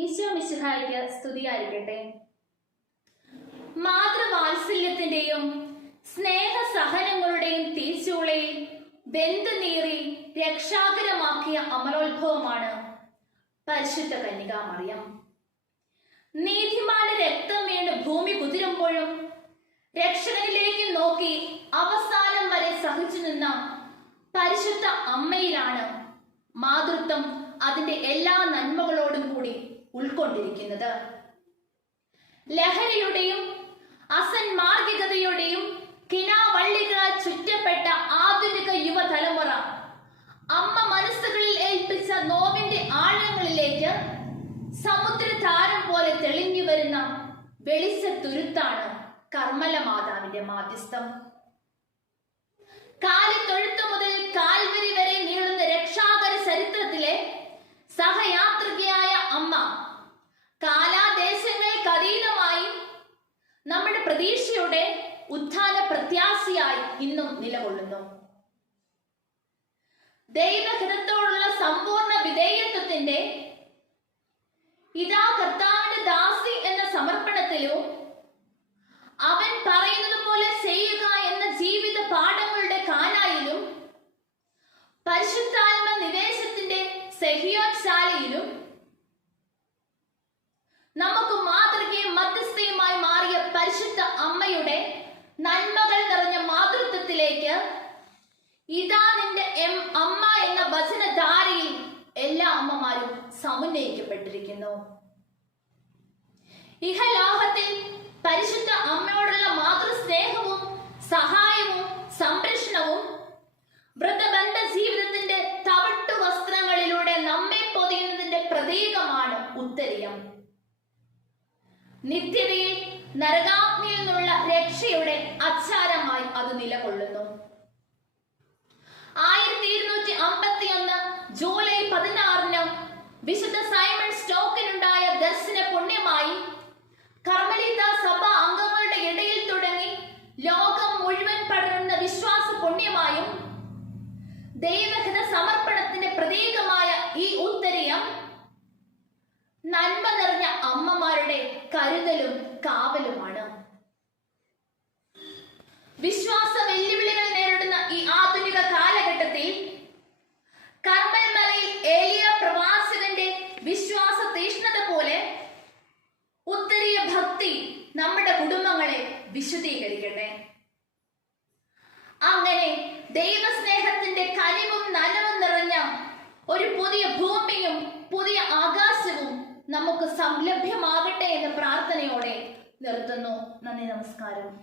ഈശോ മിശിഹായ്ക്ക് സ്തുതിയായിരിക്കട്ടെ. മാതൃവാത്സല്യത്തിന്റെയും സ്നേഹസഹനങ്ങളുടെയും തീച്ചൂളയിൽ ബന്ധനീറി രക്ഷാകരമാക്കിയ അമലോത്ഭവമാണ് പരിശുദ്ധ കന്യകാമറിയം. നീതിമാന്റെ രക്തം വീണ് ഭൂമി കുതിരുമ്പോഴും രക്ഷകനിലേക്ക് നോക്കി അവസാനം വരെ സഹിച്ചു നിന്ന പരിശുദ്ധ അമ്മയിലാണ് മാതൃത്വം അതിന്റെ എല്ലാ നന്മകളോടും കൂടി ഉൾക്കൊണ്ടിരിക്കുന്നത്. ലഹരിയുടെയും അസന്മാർഗികതയുടെയും കിനാവള്ളികളാൽ ചുറ്റപ്പെട്ട ആധുനിക യുവതലമുറ അമ്മ മനസ്സുകളിൽ ഏൽപ്പിച്ച നോവിന്റെ ആഴങ്ങളിലേക്ക് സമുദ്രതാരം പോലെ തെളിഞ്ഞു വരുന്ന വെളിച്ചത്തുരുത്താണ് കർമ്മല മാതാവിന്റെ മാധ്യസ്ഥം. കാലിത്തൊഴുത്തു മുതൽ കാൽവരി വരെ നീളുന്ന രക്ഷാകര ചരിത്രത്തിലെ സഹയാത്രികയായ അമ്മ കാലാദേശങ്ങൾക്ക് അതീതമായി നമ്മുടെ പ്രതീക്ഷയുടെ ഉത്ഥാന പ്രത്യാശയായി ഇന്നും നിലകൊള്ളുന്നു. ദൈവഹിതത്തോടുള്ള സമ്പൂർണ്ണ വിധേയത്വത്തിന്റെ ഇതാ കർത്താവിന്റെ ദാസി എന്ന സമർപ്പണത്തിലും അവൻ പറയുന്നത് പോലെ ചെയ്യുക എന്ന ജീവിത പാഠങ്ങളുടെ കാനായിലും പരിശുദ്ധാത്മ നിവേശത്തിന്റെ സെഹിയോത്ശാലയിലും നമുക്ക് മാതൃകയും മധ്യസ്ഥയുമായി മാറിയ പരിശുദ്ധ അമ്മയുടെ നന്മകൾ നിറഞ്ഞ മാതൃത്വത്തിലേക്ക് ഇതാ നിന്റെ അമ്മ എന്ന വചനധാരയിൽ എല്ലാ അമ്മമാരും സമുന്നയിക്കപ്പെട്ടിരിക്കുന്നു. ഇഹലോകത്തിൽ പരിശുദ്ധ അമ്മയോടുള്ള മാതൃസ്നേഹവും സഹായവും സംരക്ഷണവും വ്രതബന്ധ ജീവിതത്തിന്റെ തവിട്ടു വസ്ത്രങ്ങളിലൂടെ നമ്മെ പൊതിയുന്നതിന്റെ പ്രതീകമാണ് ഉത്തരീയം. നിത്യതയിൽ നരകാഗ്നിയിൽ നിന്നുള്ള രക്ഷയുടെ അച്ചാരമായി അത് നിലകൊള്ളുന്നു. 1251 ജൂലൈ 16 വിശുദ്ധ സൈമൺ സ്റ്റോക്കിനുണ്ടായ ദർശന പുണ്യമായി കർമ്മലീത സഭ അംഗങ്ങളുടെ ഇടയിൽ തുടങ്ങി ലോകം മുഴുവൻ പടരുന്ന വിശ്വാസ പുണ്യമായും ദൈവഹിത സമർപ്പണത്തിന്റെ പ്രതീകമായ ഈ ഉത്തരീയം നന്മ നിറഞ്ഞ അമ്മമാരുടെ കരുതലും കാവലുമാണ്. വിശ്വാസ വെല്ലുവിളികൾ നേരിടുന്ന ഈ ആധുനിക കാലഘട്ടത്തിൽ കർമ്മൽ മലയിൽ ഏലിയ പ്രവാചകന്റെ വിശ്വാസ തീഷ്ണത പോലെ ഉത്തരീയ ഭക്തി നമ്മുടെ കുടുംബങ്ങളെ വിശുദ്ധീകരിക്കട്ടെ. അങ്ങനെ ദൈവസ്നേഹത്തിന്റെ കനിവും നനവും നിറഞ്ഞ ഒരു പുതിയ ഭൂമിയും പുതിയ ആകാശവും നമുക്ക് സംലഭ്യമാകട്ടെ എന്ന പ്രാർത്ഥനയോടെ നിർത്തുന്നു. നന്ദി, നമസ്കാരം.